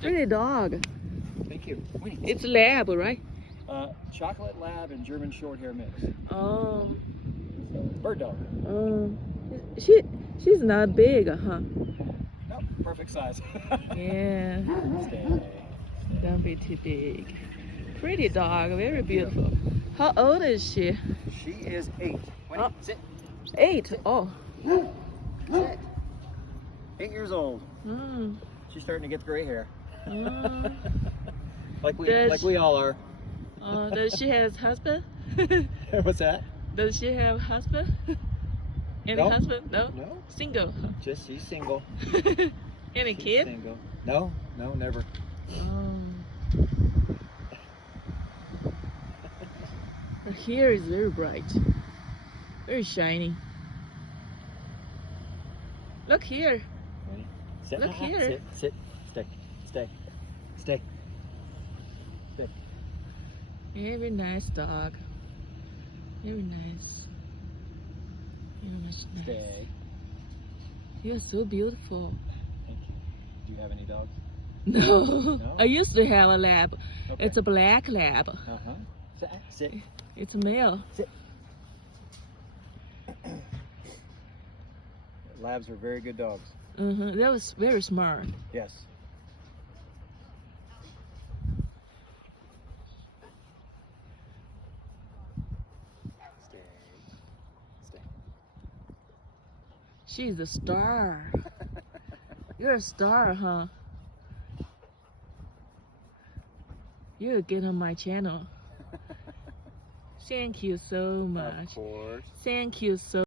Pretty dog. Thank you. Winnie. It's lab, right? Chocolate lab and German short hair mix. Oh. Bird dog. She's not big, huh? Nope, perfect size. Yeah. Stay. Don't be too big. Pretty dog, very beautiful. How old is she? She is 8. Winnie, Oh. sit. 8. Oh. Sit. 8 years old. Mm. She's starting to get the gray hair. Mm. like we all are. Does she have husband? What's that? Does she have husband? Any Nope. husband? No. No, Single. just she's single. Any She's kid? Single. No, never. Her hair is very bright, very shiny. Look here. Winnie, sit. Look here. Sit. Stay. Very nice dog. Very nice. Very much nice. Stay. You're so beautiful. Thank you. Do you have any dogs? No. No? I used to have a lab. Okay. It's a black lab. Sit. It's a male. Labs are very good dogs. That was very smart. Yes. Stay. She's a star. You're a star, huh? You'll get on my channel. Thank you so much. Of course. Thank you so